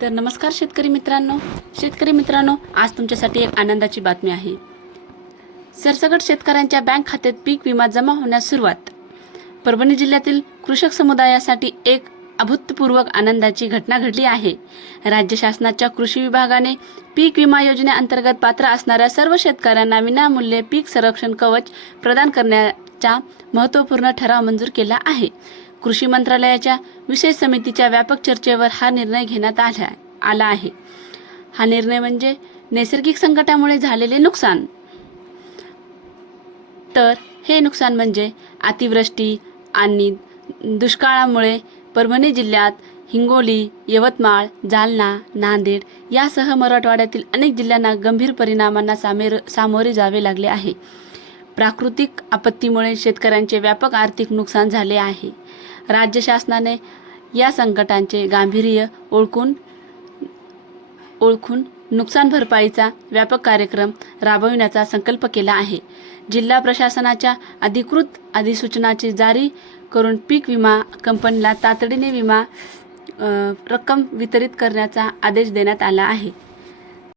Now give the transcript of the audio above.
तर नमस्कार शेतकरी मित्रांनो. शेतकरी मित्रांनो आज तुमच्यासाठी एक आनंदाची बातमी आहे. सरसगट शेतकऱ्यांच्या बँक खात्यात पीक विमा जमा होण्यास सुरुवात. परभणी जिल्ह्यातील कृषक समुदायासाठी एक अभूतपूर्व आनंदाची घटना घडली आहे. राज्य शासनाच्या कृषी विभागाने पीक विमा योजनेअंतर्गत पात्र असणाऱ्या सर्व शेतकऱ्यांना विनामूल्य पीक संरक्षण कवच प्रदान करण्याचा महत्त्वपूर्ण ठराव मंजूर केला आहे. कृषी मंत्रालयाच्या विशेष समितीच्या व्यापक चर्चेवर हा निर्णय घेण्यात आला आला आहे. हा निर्णय म्हणजे नैसर्गिक संकटामुळे झालेले नुकसान. तर हे नुकसान म्हणजे अतिवृष्टी आणि दुष्काळामुळे परभणी जिल्ह्यात हिंगोली यवतमाळ जालना नांदेड यासह मराठवाड्यातील अनेक जिल्ह्यांना गंभीर परिणामांना सामेर सामोरे जावे लागले आहे. प्राकृतिक आपत्तीमुळे शेतकऱ्यांचे व्यापक आर्थिक नुकसान झाले आहे. राज्य शासनाने या संकटांचे गांभीर्य ओळखून ओळखून नुकसान भरपाईचा व्यापक कार्यक्रम राबविण्याचा संकल्प केला आहे. जिल्हा प्रशासनाच्या अधिकृत अधिसूचनाची जारी करून पीक विमा कंपनीला तातडीने विमा रक्कम वितरित करण्याचा आदेश देण्यात आला आहे.